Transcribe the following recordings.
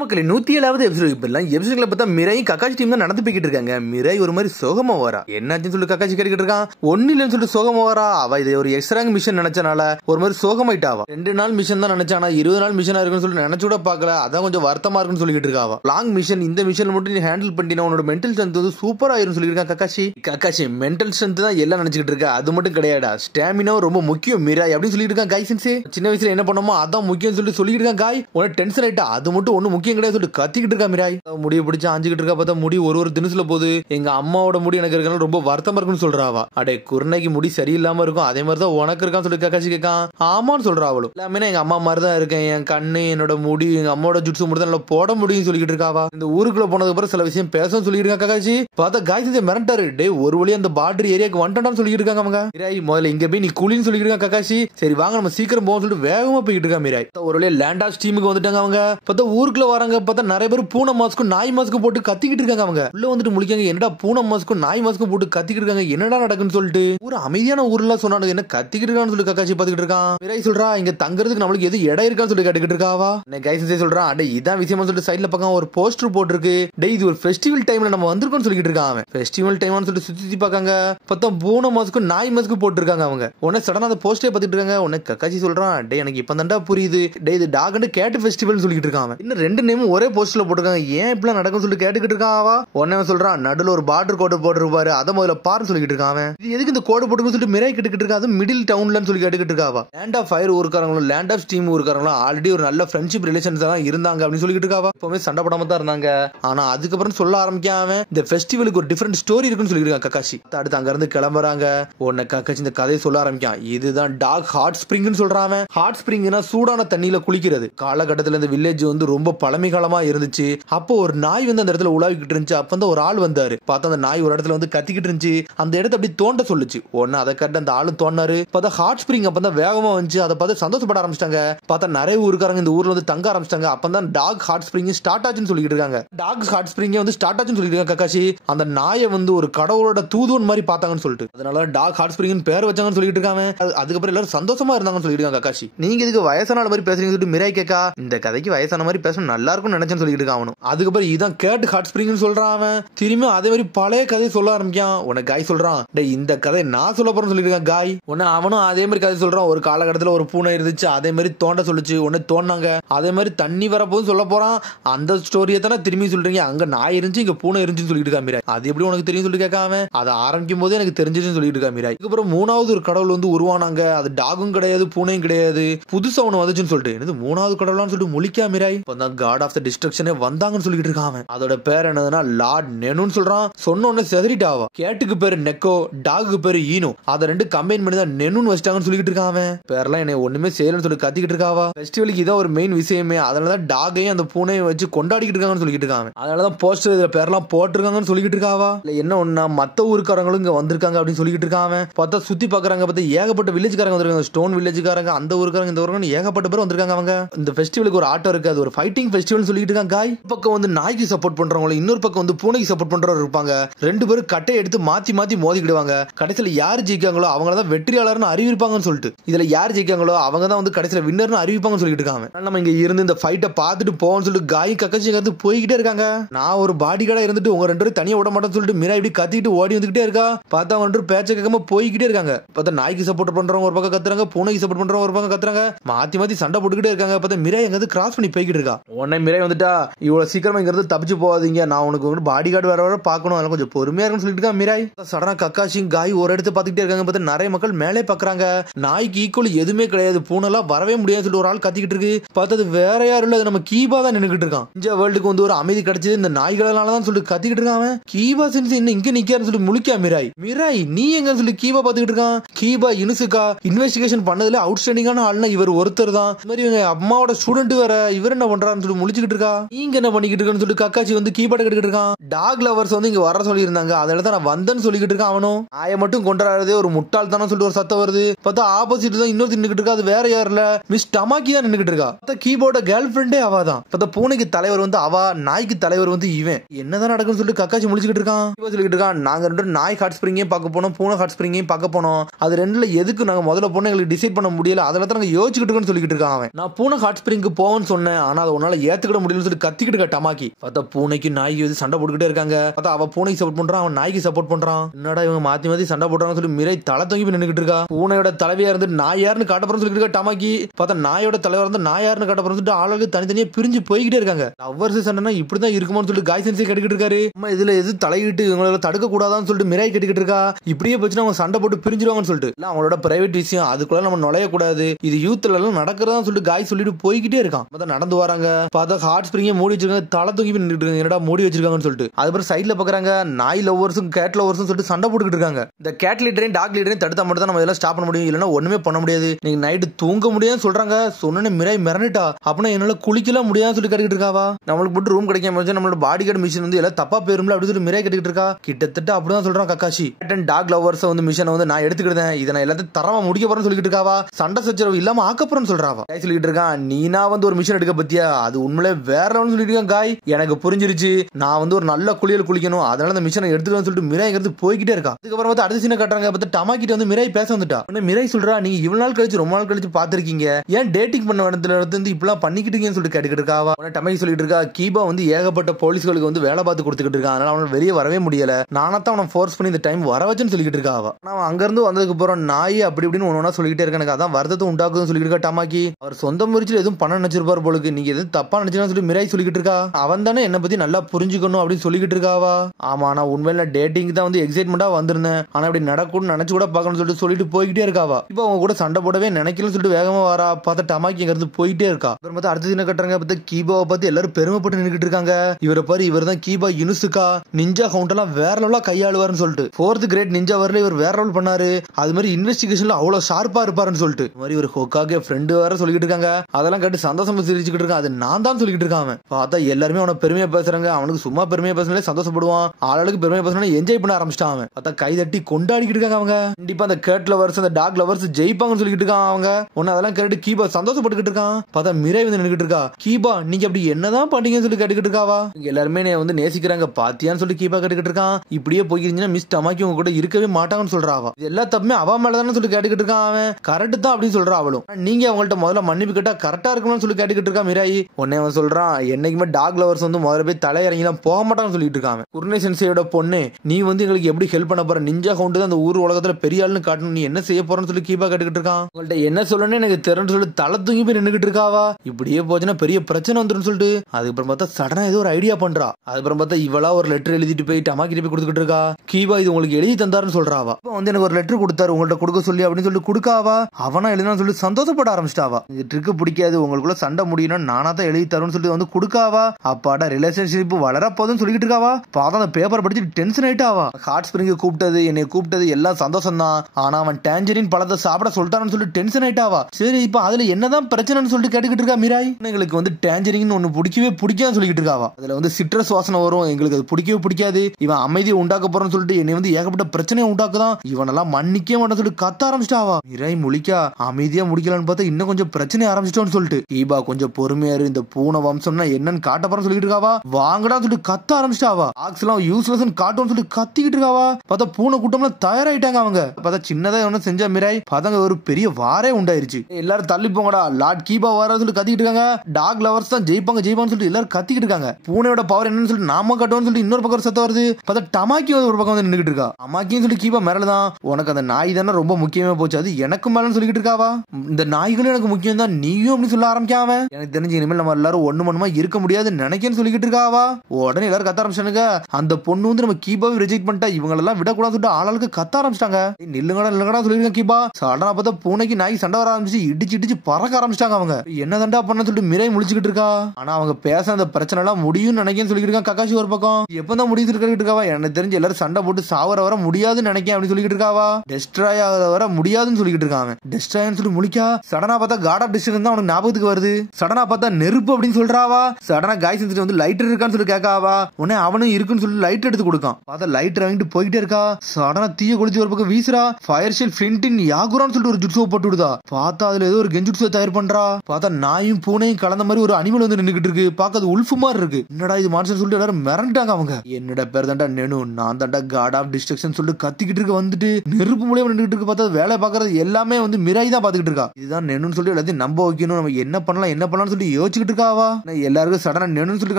மக்களே 107வது எபிசோட். இப்பெல்லாம் எபிசோட்ல பார்த்தா மிராயும் கக்காச்சி டீம் தான் நடந்து போய்கிட்டு இருக்காங்க. மிராய் ஒரு மாதிரி சோகமா வரா. என்னாச்சுன்னு சொல்லி கக்காச்சி கேட்டுக்கிட்டு இருக்கான். ஒன்னு இல்லன்னு சொல்லிட்டு சோகமா வரா. அவ இது ஒரு எக்ஸ்ட்ராங் மிஷன் நினைச்சனால ஒரு மாதிரி சோகமாயிட்டாவா. 2 நாள் மிஷன் தான் நினைச்சானா 20 நாள் மிஷனா இருக்குன்னு சொல்லி நினைச்சு கூட பாக்கல. அதான் கொஞ்சம் வருத்தமா இருக்குன்னு சொல்லிட்டு இருக்காவா. லாங் மிஷன், இந்த மிஷன் மட்டும் நீ ஹேண்டில் பண்ணினா உன்னோட மென்டல் ஸ்ட்ரென்த் வந்து சூப்பர் ஆயிரும் சொல்லிருக்கான் கக்காச்சி. கக்காச்சி மென்டல் ஸ்ட்ரென்த் தான் எல்லாம் நினைச்சுக்கிட்டு இருக்கா. அது மட்டும் கிடையாடா, ஸ்டாமினா ரொம்ப முக்கியம் மிராய் அப்படின்னு சொல்லிட்டு இருக்கான் காய் சின்ஸ். சின்ன வயசுல என்ன பண்ணோமோ அதான் முக்கியம் சொல்லிட்டு இருக்கான் காய். உனக்கு டென்ஷன் ஆயிட்டா அது மட்டும் ஒண்ணு முக்கியம் கிடையாது சொல்லிட்டு கத்திக்கிட்டு இருக்கா மிராய். முடிய பிடிச்சு ஆஞ்சிக்கிட்டு இருக்கா. பார்த்தா முடி ஒரு தினசுல போகுது. எங்க அம்மாவோட முடி எனக்கு இருக்கனால ரொம்ப வருத்தமா இருக்குன்னு சொல்றாவா. அடே குருணைக்கு முடி சரியில்லாம இருக்கும், அதே மாதிரிதான் உனக்கு இருக்கான்னு சொல்லி கக்காச்சி கேட்கான். ஆமான்னு சொல்றா அவளும். எல்லாமே எங்க அம்மா மாதிரி தான் இருக்கேன், என் கண்ணு என்னோட முடி எங்க அம்மாவோட ஜுட்ஸு மட்டும் தான் போட முடியும் சொல்லிட்டு இருக்காவா. இந்த ஊருக்குள்ள போனதுக்கு அப்புறம் சில விஷயம் பேச சொல்லிட்டு இருக்கா கக்காச்சி. பார்த்தா காய் செஞ்ச மிரண்டாரு. டே ஒரு வழி அந்த பார்டர் ஏரியாக்கு வந்துட்டான்னு சொல்லிட்டு இருக்காங்க அவங்க. மிராய் முதல்ல இங்க போய் நீ குளின்னு சொல்லிட்டு இருக்கா கக்காச்சி. சரி வாங்க நம்ம சீக்கிரம் போக சொல்லிட்டு வேகமா போயிட்டு இருக்கா மிராய். ஒரு வழியா லேண்ட் ஆஃப் டீமுக்கு வந்துட்டாங்க அவங்க. பார்த்தா ஊருக்குள்ள வராங்க. பார்த்தா நிறைய பேர் பூனை மாஸ்க்கும் நாய் மாஸ்க்கும் போட்டு கத்திக்கிட்டு இருக்காங்க. அவங்க உள்ள வந்துட்டு முழிக்காங்க. என்னடா பூனை மாஸ்க்கும் நாய் மாஸ்க்கும் போட்டு கத்திக்கிட்டு இருக்காங்க, என்னடா நடக்குன்னு சொல்லிட்டு. ஒரு அமைதியான ஊர்ல சொன்னாங்க என்ன கத்திக்கிட்டு இருக்கான்னு சொல்லி கக்காச்சி பாத்துக்கிட்டு இருக்கான். மிராய் சொல்றா இங்க தங்குறதுக்கு நம்மளுக்கு எது இடம் இருக்கான்னு சொல்லி கேட்டுக்கிட்டு இருக்காவா. கைசன்ஸே சொல்றான் அடே இதான் விஷயமா சொல்லிட்டு சைட்ல பக்கம் ஒரு போஸ்டர் போட்டுருக்கு. டே இது ஒரு ஃபெஸ்டிவல் டைம்ல நம்ம வந்திருக்கோம்னு சொல்லிட்டு இருக்கான் அவன். ஃபெஸ்டிவல் டைம்னு சொல்லிட்டு சுத்தி பாக்காங்க. பார்த்தா பூனை மாஸ்க்கும் நாய் மாஸ்க்கும் போட்டுருக்காங்க அவங்க. உடனே சடனா அந்த போஸ்டே பாத்துட்டு இருக்காங்க. உடனே கக்காச்சி சொல்றான் டே எனக்கு இப்ப தான்டா புரியுது. டே இது டாக் அண்ட் கேட் ஃபெஸ்டிவல் சொல்லிட்டு இருக்கான். இன்னும் 2 நேமும் ஒரே போஸ்டர்ல போட்டுருக்காங்க. ஏன் இப்படிலாம் நடக்கும் சொல்லிட்டு கேட்டுக்கிட்டு இருக்காவா. உடனே சொல்றான் நடுல ஒரு பார்டர் கோடு போட்டுருப்பாரு, அதை முதல்ல பாருன்னு சொல்லிட்டு இருக்கான். இது எதுக்கு இந்த கோடு போட்டுன்னு சொல்லிட்டு மிராய் கேட்டுக்கிட்டு இருக்கா. அது மிடில் டவுன்ல சொல்லி கேட்டுக்கிட்டு இருக்காவா. லேண்ட் ஆஃப் ஃபயர் ஊருக்காரங்களும் லேண்ட் ஆஃப் ஸ்டீம் ஊருக்காரங்களும் ஆல்ரெடி ஒரு நல்ல ஃப்ரெண்ட்ஷிப் ரிலேஷன்ஸ் தான் இருந்தாங்க அப்படின்னு சொல்லிட்டு இருக்காவா. எப்பவுமே சண்டை போடாம தான் இருந்தாங்க. ஆனா அதுக்கப்புறம் சொல்ல ஆரம்பிக்காம இந்த ஃபெஸ்டிவலுக்கு ஒரு டிஃபரெண்ட் ஸ்டோரி இருக்குன்னு சொல்லிட்டு இருக்கான் கக்காசி. அடுத்து அங்க இருந்து கிளம்புறாங்க. உடனே கக்காசி இந்த கதையை சொல்ல ஆரம்பிக்கான். இதுதான் டாக் ஹாட் ஸ்பிரிங்னு சொல்றான். ஹாட் ஸ்பிரிங்னா சூடான தண்ணியில குளிக்கிறது. காலகட்டத்தில் இந்த வில்லேஜ் வந்து ரொம்ப பழமை காலமா இருந்துச்சு. அப்போ ஒரு நாய் வந்து அந்த இடத்துல உலாவிக்கிட்டு இருந்துச்சு. அப்ப வந்து ஒரு ஆள் வந்தாரு. பார்த்தா அந்த நாய் ஒரு இடத்துல வந்து கத்திக்கிட்டு இருந்துச்சு. அந்த இடத்த அப்படி தோண்ட சொல்லுச்சு. உடனே அதை கட்ட அந்த ஆளும் தோண்டாரு. பார்த்தா ஹாட் ஸ்பிரிங் அப்பதான் வேகமா வந்துச்சு. அதை பார்த்து சந்தோஷப்பட ஆரம்பிச்சிட்டாங்க. பார்த்தா நிறைய ஊருக்காரங்க இந்த ஊர்ல வந்து தங்க ஆரம்பிச்சிட்டாங்க. அப்பதான் டாக் ஹாட் ஸ்பிரிங் ஸ்டார்ட் ஆச்சுன்னு சொல்லிட்டு இருக்காங்க. டாக் ஹாட் ஸ்பிரிங் வந்து ஸ்டார்ட் ஆச்சுன்னு சொல்லிட்டு இருக்காங்க கக்காசி. அந்த நாயை வந்து ஒரு கடவுளோட தூதுவன் மாதிரி பார்த்தாங்கன்னு சொல்லிட்டு அதனால டாக் ஹாட் ஸ்பிரிங் பேர் வச்சாங்கன்னு சொல்லிட்டு இருக்காங்க. அதுக்கப்புறம் எல்லாரும் சந்தோஷமா இருந்தாங்கன்னு சொல்லிட்டு இருக்காங்க கக்காசி. நீங்க இதுக்கு வயசான மாதிரி பேசுறீங்க சொல்லிட்டு மிராய் கேட்கா. இந்த கதைக்கு வயசான மாதிரி பேசணும் நல்லா இருக்கும் நினைச்சேன்னு சொல்லிட்டு இருக்கான். அதுக்கப்புறம் இதான் கேட் ஹாட் ஸ்பிரிங்னு சொல்றான் அவன். திரும்பி அதே மாதிரி பழைய கதையை சொல்ல ஆரம்பிக்கான். உனக்கு காய் சொல்றான் இந்த கதை நான் சொல்ல போறேன்னு சொல்லிருக்கான் காய். உடனே அவனும் அதே மாதிரி கதை சொல்றான். ஒரு காலகட்டத்தில் ஒரு பூனை இருந்துச்சு, அதே மாதிரி தோண்ட சொல்லுச்சு. உடனே தோண்டாங்க. அதே மாதிரி தண்ணி வரப்போன்னு சொல்ல போறான். அந்த ஸ்டோரியை தானே திரும்பி சொல்றீங்க. அங்க நாய் இருந்துச்சு, இங்க பூனை இருந்துச்சுன்னு சொல்லிட்டு இருக்கா மிராய். அது எப்படி உனக்கு தெரியும் சொல்லி கேட்காம அதை ஆரம்பிக்கும் போது எனக்கு தெரிஞ்சிச்சுன்னு சொல்லிட்டு இருக்கா மிராய். அதுக்கப்புறம் 3வது ஒரு கடவுள் வந்து உருவானாங்க. அது டாகும் கிடையாது பூனையும் கிடையாது, புதுசா ஒண்ணு வந்துச்சுன்னு சொல்லிட்டு என்னது 3வது கடவுளான்னு சொல்லிட்டு முழிக்கா மிராய். காட் ஆஃப் த டிஸ்ட்ரக்ஷனே வந்தாங்கன்னு சொல்லிட்டு இருக்கான். அதோட பேர் என்னதுன்னா லார்ட் நெனுன்னு சொல்றான். சொன்ன உடனே செதறிட்டாவா. கேட்டுக்கு பேரு நெக்கோ, டாகுக்கு பேரு ஈனோ. அதை 2 கம்பைன் பண்ணி தான் நெனுன்னு வச்சிட்டாங்கன்னு சொல்லிட்டு இருக்கான். பேர்லாம் என்ன ஒண்ணுமே செய்யலன்னு சொல்லி கத்திக்கிட்டு இருக்காவா. ஃபெஸ்டிவலுக்கு இதான் ஒரு மெயின் விஷயமே. அதனாலதான் டாகையும் அந்த பூனையும் வச்சு கொண்டாடிக்கிட்டு இருக்காங்கன்னு சொல்லிட்டு இருக்காங்க. அதனாலதான் போஸ்டர் இதுல பேர்லாம் போட்டிருக்காங்கன்னு சொல்லிட்டு இருக்காவா. இல்ல என்ன ஒண்ணா மத்த ஊருக்காரங்களும் இங்க வந்திருக்காங்க அப்படின்னு சொல்லிட்டு இருக்காங்க. பார்த்தா சுத்தி பாக்குறாங்க. பார்த்தா ஏகப்பட்ட வில்லேஜ்காரங்க வந்திருக்காங்க. ஸ்டோன் வில்லேஜ்காரங்க, அந்த ஊருக்காரங்க, இந்த ஊருக்காரங்க ஏகப்பட்ட பேர் வந்திருக்காங்க. அவங்க இந்த ஃபெஸ்டிவலுக்கு ஒரு ஆட்டோ இருக்கு, அது ஒரு ஃபைட்டிங் ஃபெஸ்டிவல் சொல்லிட்டு இருக்காங்க காய். பக்கம் வந்து நாய்க்கு சப்போர்ட் பண்றவங்க, இன்னொரு பக்கம் வந்து பூனைக்கு சப்போர்ட் பண்றவங்க இருப்பாங்க. 2 பேரும் கட்டையை எடுத்து மாத்தி மாத்தி மோதிக்கிடுவாங்க. கடைசியில யார் ஜெயிக்காங்களோ அவங்க தான் வெற்றியாளர்னு அறிவிப்பாங்கன்னு சொல்லிட்டு இதுல யார் ஜெயிக்காங்களோ அவங்க தான் வந்து கடைசியில வின்னர்னு அறிவிப்பாங்கன்னு சொல்லிட்டு இருக்காங்க. நம்ம இங்க இருந்து இந்த ஃபைட்டை பார்த்துட்டு போவோம்னு சொல்லிட்டு காய் கக்காச்சி கத்து போய்கிட்டே இருக்காங்க. நான் ஒரு பாடி கார்டா இருந்துட்டு உங்க 2 பேரும் தனியா விட மாட்டேன்னு சொல்லிட்டு மிராய் இப்படி கத்திட்டு ஓடி வந்துகிட்டே இருக்கா. பார்த்தா அவங்க 2 பேச்ச கேட்காம போய்கிட்டே இருக்காங்க. பார்த்தா நாய்க்கு சப்போர்ட் பண்றவங்க ஒரு பக்கம் கத்துறாங்க, பூனைக்கு சப்போர்ட் பண்றவங்க ஒரு பக்கம் கத்துறாங்க. மாத்தி மாத்தி சண்டை போட்டுக்கிட்டே இருக்காங்க. பார்த்தா மிராய் எங்க கிராஸ் பண்ணி போய்கிட்டு இருக்கா. உடனே மிராய் வந்துட்டா இவ்வளவு சீக்கிரமா இங்க இருந்து தப்பிச்சு போகாதீங்க, நான் உனக்கு பாடி கார்டு வர பார்க்கணும், அதெல்லாம் கொஞ்சம் பொறுமையா இருக்குன்னு சொல்லிட்டு இருக்கா மிராய். சடனா கக்காசியும் காய் ஒரு இடத்து பாத்துக்கிட்டே இருக்காங்க. பார்த்தா நிறைய மக்கள் மேலே பாக்குறாங்க. நாய்க்கு ஈக்குவல் எதுவுமே கிடையாது, பூனெல்லாம் வரவே முடியாது சொல்லிட்டு ஒரு ஆள் கத்திக்கிட்டு இருக்கு. பார்த்தது வேற யாரும் இல்ல, அது நம்ம கீபா தான் நின்னுகிட்டு இருக்கான். இந்த வேர்ல்டுக்கு வந்து ஒரு அமைதி கிடைச்சது இந்த நாய்களால தான் சொல்லிட்டு கத்திக்கிட்டு இருக்கான். கீபா சென்ஸ் இன்னும் இங்க நிக்காருன்னு சொல்லி முழிக்கா மிராய். மிராய் நீ எங்க சொல்லி கீபா பாத்துக்கிட்டு இருக்கான். கீபா இனுசுக்கா இன்வெஸ்டிகேஷன் பண்ணதுல அவுட்ஸ்டாண்டிங்கான ஆள்னா இவர் ஒருத்தர் தான். இந்த மாதிரி இவங்க அம்மாவோட ஸ்டூடெண்ட் வேற, இவர் என்ன பண்றாருன்னு சொல்லி முழிச்சுக்கிட்டு இருக்கா. நீங்க என்ன பண்ணிக்கிட்டு இருக்கன்னு சொல்லி கக்காச்சி வந்து கீபாட கேட்டுக்கிட்டு இருக்கான். டாக் லவர்ஸ் வந்து இங்க வர சொல்லி இருந்தாங்க, அதனால தான் நான் வந்தேன்னு சொல்லிக்கிட்டு இருக்கான். அவனும் ஆய மட்டும் கொண்டாடுறதே ஒரு முட்டாள் தானே சொல்லிட்டு ஒரு சத்தம் வருது. பார்த்தா ஆப்போசிட் தான் இன்னொரு நின்னுக்கிட்டு இருக்கா. அது வேற யாரும் இல்ல, மிஸ் டமாக்கி தான் நின்னுக்கிட்டு இருக்கா. பார்த்தா கீபோர்ட கேர்ள் ஃப்ரெண்டே அவ தான். பார்த்தா பூனைக்கு தலைவர் வந்து அவ, நாய்க்கு தலைவர் வந்து இவன். என்னதான் நடக்குன்னு சொல்லிட்டு கக்காச்சி முழிச்சுக்கிட்டு இருக்கான். சொல்லிட்டு இருக்கான் நாங்க 2 நாய் ஹாட் ஸ்பிரிங்கையும் பார்க்க போனோம், பூனை ஹாட் ஸ்பிரிங்கையும் பார்க்க போனோம். அது 2ல எதுக்கு நாங்க முதல்ல போனோம் எங்களுக்கு டிசைட் பண்ண முடியல, அதனால தான் நாங்க யோசிச்சுக்கிட்டு இருக்கோம்னு சொல்லிக்கிட்டு இருக்கான் அவன். நான் பூனை ஹாட் ஸ்பிரிங்க்கு போவேன்னு சொன்னேன், ஆனா அது உன்னால ஏத்துக்கிட முடியலன்னு சொல்லி கத்திக்கிட்டு இருக்கா டமாக்கி. பார்த்தா பூனைக்கு நாய்க்கு வந்து சண்டை போட்டுக்கிட்டே இருக்காங்க. பார்த்தா அவ பூனைக்கு சப்போர்ட் பண்றான், அவன் நாய்க்கு சப்போர்ட் பண்றான். என்னடா இவங்க மாத்தி மாத்தி சண்டை போடுறாங்கன்னு சொல்லி மிரை தலை தொங்கி நின்னுகிட்டு இருக்கா. பூனையோட தலைவியா இருந்து நாய் யாருன்னு காட்டப்பறம் சொல்லிட்டு இருக்கா டமாக்கி. பார்த்தா நாயோட தலைவர் வந்து நாய் யாருன்னு காட்டப்பறம் சொல்லிட்டு ஆளுக்கு தனித்தனியா பிரிஞ்சு போய்கிட்டே இருக்காங்க. லவ்வர்ஸ் சண்டைனா இப்படிதான் இருக்குமோன்னு சொல்லிட்டு காய் சென்சே கேட்டுக்கிட்டு இருக்காரு. இதுல எது தலையிட்டு இவங்களை தடுக்க கூடாதான்னு சொல்லிட்டு மிராய் கேட்டுக்கிட்டு இருக்கா. இப்படியே போச்சுன்னா அவங்க சண்டை போட்டு பிரிஞ்சிருவாங்கன்னு சொல்லிட்டு அவங்களோட பிரைவேட் விஷயம், அதுக்குள்ள நம்ம நுழைய கூடாது, இது யூத்ல எல்லாம் நடக்கிறதா சொல்லிட்டு காய் சொல்லிட்டு போய்கிட்டே இருக்கான். பார்த்தா நடந்து வராங்க. பார்த்தா ஹாட் ஸ்பிரிங்க மூடி வச்சிருக்காங்க, தலை தூக்கி நின்றுட்டு இருக்காங்க. என்னடா மூடி வச்சிருக்காங்கன்னு சொல்லிட்டு அதுக்கப்புறம் சைட்ல பாக்குறாங்க நாய் லவ்வர்ஸும் கேட் லவ்வர்ஸும் சொல்லிட்டு சண்டை போட்டுக்கிட்டு இருக்காங்க. இந்த கேட் லீடரையும் டாக் லீடரையும் தடுத்தா மட்டும் தான் நம்ம இதெல்லாம் ஸ்டாப் பண்ண முடியும், இல்லைன்னா ஒண்ணுமே பண்ண முடியாது. நீங்க நைட்டு தூங்க முடியாதுன்னு சொல்றாங்க. சொன்ன மிராய் மிரண்டுட்டா. அப்படின்னா என்னால குளிக்கலாம் முடியாதுன்னு சொல்லி கேட்டுக்கிட்டு இருக்காவா. நம்மளுக்கு போட்டு ரூம் கிடைக்காம நம்மளோட பாடி கார்டு மிஷின் வந்து எல்லாம் தப்பா போயிரும்ல அப்படின்னு சொல்லி மிராய் கேட்டுக்கிட்டு இருக்கா. கிட்டத்தட்ட அப்படிதான் சொல்றான் கக்காஷி. டாக் லவர்ஸ் வந்து மிஷன் வந்து நான் எடுத்துக்கிட்டேன், இதை நான் எல்லாத்தையும் தரமா முடிக்க போறேன்னு சொல்லிட்டு இருக்காவா. சண்டை சச்சரவு இல்லாம ஆக்கப்புறம்னு சொல்றாவா. காய் சொல்லிட்டு இருக்கான், நீனா வந்து ஒரு மிஷன் எடுக்க பத்தியா, அது உண்மையிலே வேற லெவல்னு சொல்லிட்டு இருக்கான். காய் எனக்கு புரிஞ்சிருச்சு, நான் வந்து ஒரு நல்ல குளியல் குளிக்கணும், அதனால அந்த மிஷனை எடுத்துக்கணும்னு சொல்லிட்டு மிராய்ங்கிறது போய்கிட்டே இருக்கா. அதுக்கப்புறம் வந்து அடுத்த சீனை காட்டுறாங்க. பார்த்து டமாக்கிட்ட வந்து மிராய் பேச வந்துட்டா. மிராய் சொல்றா, நீங்க இவ்வளவு நாள் கழிச்சு ரொம்ப நாள் கழிச்சு பாத்திருக்கீங்க, ஏன் டேட்டிங் பண்ண இடத்துல இருந்து இப்பெல்லாம் பண்ணிக்கிட்டீங்கன்னு சொல்லிட்டு கேட்டுக்கிட்டு இருக்காவா. டமாக்கி சொல்லிட்டு இருக்கா, கீபா வந்து ஏகப்பட்ட போலீஸ்களுக்கு வந்து வேலை பார்த்து கொடுத்துக்கிட்டு இருக்கான், அதனால அவன் வெளியே வரவே முடியல, நானத்தான் அவனை ஃபோர்ஸ் பண்ணி இந்த டைம் வர வச்சுன்னு சொல்லிட்டு இருக்கா. அவன் அங்க இருந்து வந்ததுக்கு அப்புறம் நாய் அப்படி இப்படின்னு ஒண்ணு சொல்லிட்டே இருக்க, எனக்கு அதான் வருத்தத்தை உண்டாக்குதுன்னு சொல்லிட்டு இருக்கா டமாக்கி. அவர் சொந்த முயற்சியில் எதுவும் பண்ண நினைச்சிருப்பாரு போலுக்கு, நீங்க எதுவும் தப்பா நினைச்சுன்னு சொல்லி மிராய் சொல்லிட்டு இருக்கா. அவன் தானே என்ன பத்தி நல்லா புரிஞ்சுக்கணும் அப்படின்னு சொல்லிட்டு இருக்காவா. ஆமா, நான் உண்மையில டேட்டிங் தான் வந்து எக்ஸைட்மெண்டா வந்திருந்தேன், ஆனா அப்படி நடக்கும்னு நினைச்சு கூட பார்க்கணும்னு சொல்லிட்டு போய்கிட்டே இருக்காவா. இப்போ அவங்க கூட சண்டை போடவே நினைக்கலன்னு சொல்லிட்டு வேகமா வரா. பார்த்தா டமாக்கி அங்க இருந்து போயிட்டே இருக்கா. அப்புறம் பார்த்தா அடுத்த தினம் கட்டுறாங்க. பார்த்தா கீபாவை பார்த்து எல்லாரும் பெருமைப்பட்டு நின்றுட்டு இருக்காங்க. இவரை பாரு, இவர் தான் கீபா யுனுசுகா, நிஞ்சா கவுண்ட் எல்லாம் வேற லெவலா கையாளுவாருன்னு சொல்லிட்டு 4th கிரேட் நிஞ்சா வரல இவர் வேற லெவல் பண்ணாரு, அது மாதிரி இன்வெஸ்டிகேஷன்ல அவ்வளவு ஷார்ப்பா இருப்பாருன்னு சொல்லிட்டு மாதிரி ஒரு ஹோக்காக ஃப்ரெண்டு வேற சொல்லிட்டு இருக்காங்க. அதெல்லாம் கேட்டு சந்தோஷமா சிரிச்சுக்கிட்டு இருக்கான். அது நான் தான் சொல்லிட்டு இருக்கான். பார்த்தா எல்லாருமே அவனை பெருமையா பேசுறாங்க. அவனுக்கு சும்மா பெருமையா பேசினாலே சந்தோஷப்படுவான், ஆளுக்கு பெருமையா பேசினாலே என்ஜாய் பண்ண ஆரம்பிச்சிட்டான். பார்த்தா கை தட்டி கொண்டாடிக்கிட்டு இருக்காங்க அவங்க. கண்டிப்பா அந்த கேட் லவர்ஸ் அந்த டாக் லவர்ஸ் ஜெயிப்பாங்கன்னு சொல்லிட்டு இருக்கான் அவங்க. ஒன்னு அதெல்லாம் கேட்டு கீபா சந்தோஷப்பட்டுக்கிட்டு இருக்கான். பார்த்தா மிராய் வந்து நின்னுட்டு இருக்கா. கீபா நீங்க அப்படி என்னதான் பண்ணீங்கன்னு சொல்லி கேட்டுக்கிட்டு இருக்காவா. எல்லாருமே வந்து நேசிக்கிறாங்க பாத்தியான்னு சொல்லி கீபா கேட்டுக்கிட்டு இருக்கான். இப்படியே போயிருந்தீங்கன்னா மிஸ் டமாக்கி உங்க கூட இருக்கவே மாட்டாங்கன்னு சொல்றாவா. எல்லா தப்புமே அவ மேலதானு சொல்லி கேட்டுக்கிட்டு இருக்கான். அவன் கரெக்ட் தான் அப்படின்னு சொல்றா அவளும். நீங்க அவங்கள்ட்ட முதல்ல மன்னிப்பு கேட்டா கரெக்டா இருக்கணும்னு சொல்லி கேட்டுக்கிட்டு இருக்கா மிராய். உடனே அவன் சொல்றான், என்னைக்குமே டாக் லவர்ஸ் வந்து முதல்ல போய் தலையிறங்கிலாம் போக மாட்டான்னு சொல்லிட்டு இருக்காங்க. குர்னே சென்சேயோட பொண்ணு, நீ வந்து எங்களுக்கு எப்படி ஹெல்ப் பண்ண போற, நிஞ்சா கவுண்ட் தான் அந்த ஊர் உலகத்துல பெரிய ஆளுன்னு காட்டணும், நீ என்ன செய்ய போறன்னு சொல்லி கீபா கேட்டுக்கிட்டு இருக்கான். உங்கள்ட்ட என்ன சொல்லணும்னு எனக்கு தெரிஞ்சு சொல்லி தலை தூங்கி போய் நின்னுகிட்டு இருக்காவா. இப்படியே போச்சுன்னா பெரிய பிரச்சனை வந்துடும் சொல்லிட்டு அதுக்கப்புறம் பார்த்தா சடனா ஏதோ ஒரு ஐடியா பண்றா. அதுக்கப்புறம் பார்த்தா இவளா ஒரு லெட்டர் எழுதிட்டு போய் டமாக்கிட்டு போய் கொடுத்துட்டு இருக்கா. கீபா இது உங்களுக்கு எழுதி தந்தாருன்னு சொல்றாவா. வந்து எனக்கு ஒரு லெட்டர் கொடுத்தாரு உங்கள்ட்ட கொடுக்க சொல்லி அப்படின்னு சொல்லி கொடுக்காவா. அவனா எழுதினான்னு சொல்லி சந்தோஷப்பட ஆரம்பிச்சிட்டாவா. இது ட்ரிக்கு பிடிக்காது, உங்களுக்குள்ள சண்டை முடியணும், நானா தான் எழுதி தரும்னு சொல்லி வந்து கொடுக்காவா. அப்பாடா ரிலேஷன்ஷிப் வளர போதுன்னு சொல்லிட்டு இருக்காவா. பார்த்தா அந்த பேப்பர் படிச்சு டென்ஷன் ஆயிட்டாவா. ஹாட் ஸ்பிரிங் கூப்பிட்டது என்னை கூப்பிட்டது எல்லாம் சந்தோஷம் தான், ஆனா அவன் டேஞ்சரின் பழத்தை சாப்பிட சொல்லிட்டான்னு சொல்லி டென்ஷன் ஆயிட்டாவா. சரி இப்ப அதுல என்னதான் பிரச்சனைன்னு சொல்லிட்டு கேட்டுக்கிட்டு இருக்கா மிராய். எங்களுக்கு வந்து டேஞ்சரின் ஒண்ணு பிடிக்கவே பிடிக்காதுன்னு சொல்லிட்டு இருக்காவா. அதுல வந்து சிட்ரஸ் வாசனை வரும், எங்களுக்கு அது பிடிக்கவே பிடிக்காது, இவன் அமைதியை உண்டாக்க போறன்னு சொல்லிட்டு என்னை வந்து ஏகப்பட்ட பிரச்சனையை உண்டாக்குதான், இவனெல்லாம் மன்னிக்க மாட்டேன்னு சொல்லி கத்த ஆரம்பிச்சிட்டாவா. மிராய் முழிக்கா அமைதியா முடிக்கலான்னு பார்த்தா இன்னும் கொஞ்சம் பிரச்சனை ஆரம்பிச்சிட்டோன்னு சொல்லிட்டு ஈபா கொஞ்சம் பொறுமையாரு, இந்த பூனை வம்சம்னா என்னன்னு காட்ட போறன்னு சொல்லிட்டு இருக்காவா. வாங்கடான்னு சொல்லிட்டு கத்த ஆரம்பிச்சிட்டாவா. ஆக்ஸ் எல்லாம் யூஸ்லெஸ் காட்டுன்னு சொல்லிட்டு கத்திக்கிட்டு இருக்காவா. பார்த்தா பூனை கூட்டம்லாம் தயாராயிட்டாங்க அவங்க. பார்த்தா சின்னதா ஒண்ணு செஞ்சா மிராய் பார்த்தாங்க ஒரு பெரிய வாரே உண்டாயிருச்சு. எல்லாரும் தள்ளி போங்கடா, லார்ட் கீபா வர சொல்லி கத்திக்கிட்டு இருக்காங்க. டாக் லவர்ஸ் தான் ஜெயிப்பாங்க ஜெயிப்பான்னு சொல்லிட்டு எல்லாரும் கத்திக்கிட்டு இருக்காங்க. பூனையோட பவர் என்னன்னு சொல்லிட்டு நாம கட்டுவோம்னு சொல்லிட்டு இன்னொரு பக்கம் சத்தம் வருது. பார்த்தா டமாக்கி ஒரு பக்கம் வந்து நின்னுகிட்டு இருக்கா. டமாக்கின்னு சொல்லி கீபா மேலதான், உனக்கு அந்த நாய் தானே ரொம்ப முக்கியமா போச்சு, அது எனக்கு மேலன்னு சொல்லிட்டு இருக்காவா. இந்த நாய்களும் எனக்கு முக்கியம் தான், நீயும் அப்படின்னு சொல்ல ஆரம்பிக்காம எனக்கு தெரிஞ்சு இனிமேல் நம்ம எல்லாரும் ஒண்ணு மண்ணுமா இருக்க முடியாது நினைக்கன்னு சொல்லிக்கிட்டு இருக்காவா. உடனே எல்லாரும் கத்த ஆரம்பிச்சானுங்க. அந்த பொண்ணு வந்து நம்ம கீபாவை ரிஜெக்ட் பண்ணிட்டா, இவங்களெல்லாம் விடக்கூடாது சொல்லிட்டு ஆளுக்கு கத்த ஆரம்பிச்சிட்டாங்க. நில்லுங்கடா நில்லுங்கடா சொல்லிருக்காங்க கீபா. சடனா பார்த்தா பூனைக்கு நாய் சண்டை வர ஆரம்பிச்சு இடிச்சு இடிச்சு பறக்க ஆரம்பிச்சிட்டாங்க அவங்க. என்ன தண்டா பண்ண சொல்லிட்டு மிராய் முழிச்சுக்கிட்டு இருக்கா. ஆனா அவங்க பேச அந்த பிரச்சனை எல்லாம் முடியும்னு நினைக்கன்னு சொல்லிட்டு இருக்கான் கக்காஷி ஒரு பக்கம். எப்பதான் முடிவு இருக்கிட்டு இருக்காவா. எனக்கு தெரிஞ்சு எல்லாரும் சண்டை போட்டு சாவர வர முடியாதுன்னு நினைக்கேன் அப்படின்னு சொல்லிட்டு இருக்காவா. டெஸ்ட்ராய் ஆக வர முடியாதுன்னு சொல்லிட்டு இருக்காங்க. டெஸ்ட்ராய்னு சொல்லி முழிக்கா. சடனா பார்த்தா காட் ஆஃப் டிஸ்ட்ரக்ஷன் தான் அவனுக்கு ஞாபகத்துக்கு வருது. சடனா பார்த்தா நெருப்பு அப்படின்னு சொல்றாவா. சடனா காய் செஞ்சுட்டு வந்து லைட்டர் இருக்கான்னு சொல்லி கேட்காவா. உடனே அவனும் இருக்குன்னு சொல்லி லைட் எடுத்து கொடுக்கான். பார்த்தா லைட்டர் வாங்கிட்டு போய்கிட்டே இருக்கா. சடனா தீய கொளுத்தி ஒரு பக்கம் வீசுறா. ஃபயர் ஷீல்ட் ஃபிளின்டின் யாகுரான்னு சொல்லிட்டு ஒரு ஜுட்ஸோ போட்டு விடுதா. பார்த்தா அதுல ஏதோ ஒரு கெஞ்சுட்ஸோ தயார் பண்றா. பார்த்தா நாயும் பூனையும் கலந்த மாதிரி ஒரு அனிமல் வந்து நின்னுகிட்டு இருக்கு. பார்க்க அது உல்ஃப் மாதிரி இருக்கு. என்னடா இது மான்ஸ்டர் சொல்லிட்டு எல்லாரும் மிரண்டாங்க அவங்க. என்னோட பேர் தாண்டா நெனு, நான் தாண்டா காட் ஆஃப் டிஸ்ட்ரக்ஷன் சொல்லிட்டு கத்திக்கிட்டு இருக்க வந்துட்டு நெருப்பு மூலியமா நின்னுகிட்டு இருக்கு. பார்த்தா வேலை பார்க்கறது எல்லாமே வந்து மிராய் தான் பாத்துக்கிட்டு இருக்கா. இதுதான் நெனுன்னு சொல்லி எல்லாத்தையும் நம்ப வைக்கணும், நம்ம என்ன பண்ணலாம் சொல்லி யோசிச்சுக்கிட்டு இருக்காவா. எல்லாருக்கும் சடனா நின்னு சொல்லிட்டு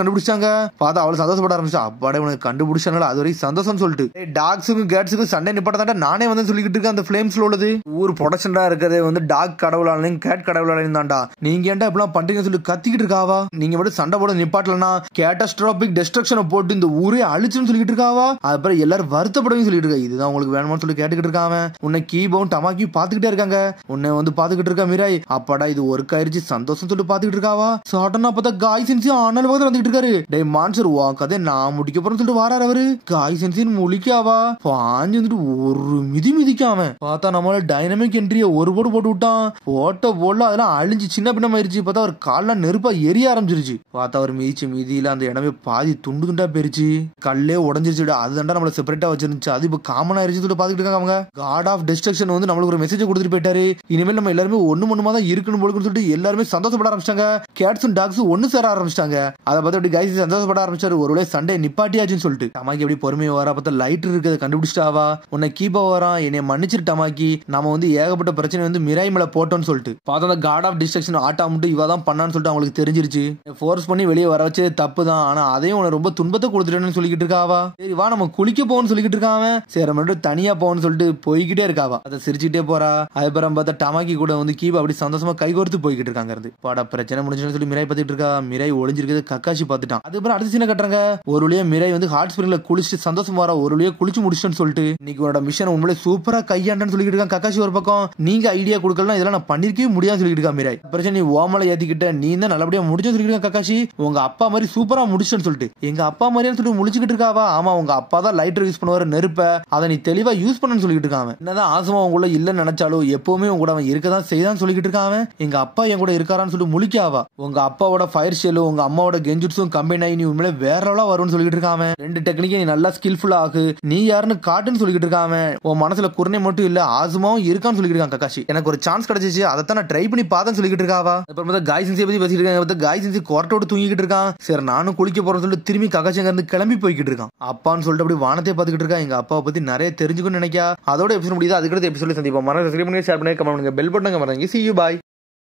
கண்டுபிடிச்சாங்க. பார்த்தா அவளை சந்தோஷப்பட ஆரம்பிச்சா. அப்பாடே உனக்கு கண்டுபிடிச்சாங்களா, அது வரைக்கும் சந்தோஷம் சொல்லிட்டு டாக்ஸுக்கும் கேட்ஸுக்கும் சண்டை நிப்பாட்ட நானே வந்து சொல்லிக்கிட்டு இருக்கேன். அந்த ஃபிளேம்ஸ்ல உள்ளது ஊர் ப்ரொடக்ஷன்டா இருக்கிறது வந்து டாக் கடவுளாலையும் கேட் கடவுளாலையும் தான்டா. நீங்க ஏன்டா இப்பெல்லாம் பண்றீங்கன்னு சொல்லி கத்திக்கிட்டு இருக்காவா. நீங்க மட்டும் சண்டை போட நிப்பாட்டலனா கேட்டாஸ்ட்ராபிக் டெஸ்ட்ரக்ஷனை போட்டு இந்த ஊரே அழிச்சுன்னு சொல்லிட்டு இருக்காவா. அதுக்கப்புறம் எல்லாரும் வருத்தப்படவும் சொல்லிட்டு இருக்கா. இதுதான் உங்களுக்கு வேணுமான்னு சொல்லி கேட்டுக்கிட்டு இருக்காங்க. உன்னை கீபோவும் டமாக்கி பாத்துக்கிட்டே இருக்காங்க. உன்னை வந்து பாத்துக்கிட்டு இருக்கா மிராய். அப்பாடா இது ஒர்க் ஆயிருச்சு சந்தோஷம் சொல்லி பாத்துக்கிட்டு இருக்காவா. சடனா பார்த்தா காய் சென்சி ஆனல் பக்கத்துல வந்துட்டு இருக்காரு. டே மான்சர் வா கதை நான் முடிக்க போறேன்னு சொல்லிட்டு வாராரு அவரு. காய் சென்சின்னு முழிக்காவா பாஞ்சு வந்துட்டு ஒரு மிதி மிதிக்காம பார்த்தா நம்மளால டைனமிக் என்ட்ரிய ஒரு போட்டு போட்டு விட்டான். போட்ட போடல அதெல்லாம் அழிஞ்சு சின்ன பின்னம் ஆயிருச்சு. பார்த்தா அவர் கால்லாம் நெருப்பா எரிய ஆரம்பிச்சிருச்சு. பார்த்தா அவர் மிதிச்சு மீதியில அந்த இடமே பாதி துண்டு துண்டா போயிருச்சு. கல்லே உடஞ்சிருச்சு. அதுதான்டா நம்மள செப்பரேட்டா வச்சிருந்துச்சு. அது இப்ப காமனா ஆயிருச்சு சொல்லிட்டு பாத்துக்கிட்டு இருக்காங்க அவங்க. காட் ஆஃப் டெஸ்ட்ரக்ஷன் வந்து நம்மளுக்கு ஒரு மெசேஜ் கொடுத்துட்டு போயிட்டாரு. இனிமேல் நம்ம எல்லாருமே ஒண்ணு மண்ணுமா தான் இருக்கணும் போல சொல்லிட்டு எல்லாருமே சந்தோஷப்பட ஆரம்பிச்சாங்க. கேட்ஸும் டாக்ஸும் ஒண்ணு சேர ஆரம்பிச்சிட்டாங்க. அதை பார்த்து அப்படி கைஸ் சந்தோஷப்பட ஆரம்பிச்சாரு. ஒருவேளை சண்டே நிப்பாட்டியாச்சுன்னு சொல்லிட்டு டமாக்கி எப்படி பொறுமையை வரா பார்த்தா லைட் இருக்கிறத கண்டுபிடிச்சிட்டாவா. உன்னை கீப்பா வரான் என்னை மன்னிச்சிரு டமாக்கி. நாம வந்து ஏகப்பட்ட பிரச்சனை வந்து மிராய் மேல போட்டோம்னு சொல்லிட்டு பார்த்தா அந்த காட் ஆஃப் டிஸ்ட்ரக்ஷன் ஆட்டா மட்டும் இவ தான் பண்ணான்னு சொல்லிட்டு அவங்களுக்கு தெரிஞ்சிருச்சு. ஃபோர்ஸ் பண்ணி வெளியே வர வச்சது தப்பு தான். ஆனா அதையும் உன ரொம்ப துன்பத்தை கொடுத்துட்டேன்னு சொல்லிக்கிட்டு இருக்காவா. சரி வா நம்ம குளிக்க போவோம்னு சொல்லிக்கிட்டு இருக்காவ. சரி மட்டும் தனியா போவோம்னு சொல்லிட்டு போய்கிட்டே இருக்காவா. அதை சிரிச்சுட்டே போறா. அதுக்கப்புறம் பார்த்தா டமாக்கி கூட வந்து கீபா அப்படி சந்தோஷமா கைகோர்த்து போய்கிட்டு இருக்காங்க. பாடா பிரச்சனை முடிஞ்சுன்னு சொல்லி மிராய் பார்த்துட்டு இருக்கா. மிராய் ஒளிஞ்சிருக்கிறது கக்காசி பார்த்துட்டான். அதுக்கப்புறம் அடுத்த சீனை கட்டுறாங்க. ஒரு வழியா மிராய் வந்து ஹாட் ஸ்பிரிங்ல குளிச்சுட்டு சந்தோஷமா வரா. ஒரு வழியா குளிச்சு முடிச்சுன்னு சொல்லிட்டு இன்னைக்கு உன்னோட மிஷன் உண்மையிலே சூப்பரா கையாண்டான்னு சொல்லிட்டு இருக்கான் கக்காசி ஒரு பக்கம். நீங்க ஐடியா கொடுக்கலாம் இதெல்லாம் நான் பண்ணிருக்கவே முடியாது சொல்லிட்டு இருக்கா மிராய். பிரச்சனை நீ ஓமலை ஏத்திக்கிட்ட நீ தான் நல்லபடியா முடிச்சு சொல்லிட்டு இருக்க கக்காசி. உங்க அப்பா மாதிரி சூப்பரா முடிச்சுன்னு சொல்லிட்டு எங்க அப்பா மாதிரியான்னு சொல்லிட்டு முடிச்சுக்கிட்டு இருக்காவா. ஆமா உங்க அப்பா தான் லைட்டர் யூஸ் பண்ணுவாரு நெருப்ப. அதை நீ தெளிவா யூஸ் பண்ணு சொல்லிட்டு இருக்காங்க. என்னதான் ஆசமா உங்க இல்லன்னு நினைச்சாலும் எப்பவுமே உங்க கூட அவன் இருக்கதான் செய்தான் சொல்லிட்டு இருக்காங்க. எங்க அப்பா என் கூட இருக்காரான்னு சொல்லிட்டு முழிக்காவா. உங்க அப்பாவோட ஃபயர் ஷெல்லும் உங்க அம்மாவோட கெஞ்சுட்ஸும் கம்பைன் ஆகி நீ உண்மையிலே வேற லெவலா வரும்னு சொல்லிட்டு இருக்காம. ரெண்டு டெக்னிக்கை நீ நல்லா ஸ்கில்ஃபுல்லா ஆகு. நீ யாருன்னு காட்டுன்னு சொல்லிட்டு இருக்காம. உன் மனசுல குர்ணை மட்டும் இல்ல ஆசுமாவும் இருக்கான்னு சொல்லிட்டு இருக்கான் கக்காஷி. எனக்கு ஒரு சான்ஸ் கிடைச்சிச்சு அதை நான் ட்ரை பண்ணி பார்த்தேன்னு சொல்லிட்டு இருக்காவா. அப்புறம் காய் சென்சியை பத்தி பேசிட்டு இருக்காங்க. காய் சென்சி கொரட்டோட தூங்கிட்டு இருக்கான். சரி நானும் குளிக்க போறேன்னு சொல்லிட்டு திரும்பி கக்காஷி அங்க இருந்து கிளம்பி போய்கிட்டு இருக்கான். அப்பான்னு சொல்லிட்டு அப்படி வானத்தை பார்த்துக்கிட்டு இருக்கா. எங்க அப்பாவை பத்தி நிறைய தெரிஞ்சுக்கணும்னு நினைக்கா. அதோட எபிசோட் முடியுது. அதுக்கடுத்து எபிசோட சந்திப்போம். மறக்காம சப்ஸ்கிரைப் பண்ணுங்க, ஷேர் பண்ணுங்க, கமெண்ட் பண்ணுங்க, பெல் பட்டனை மறந்துங்க. See you, bye.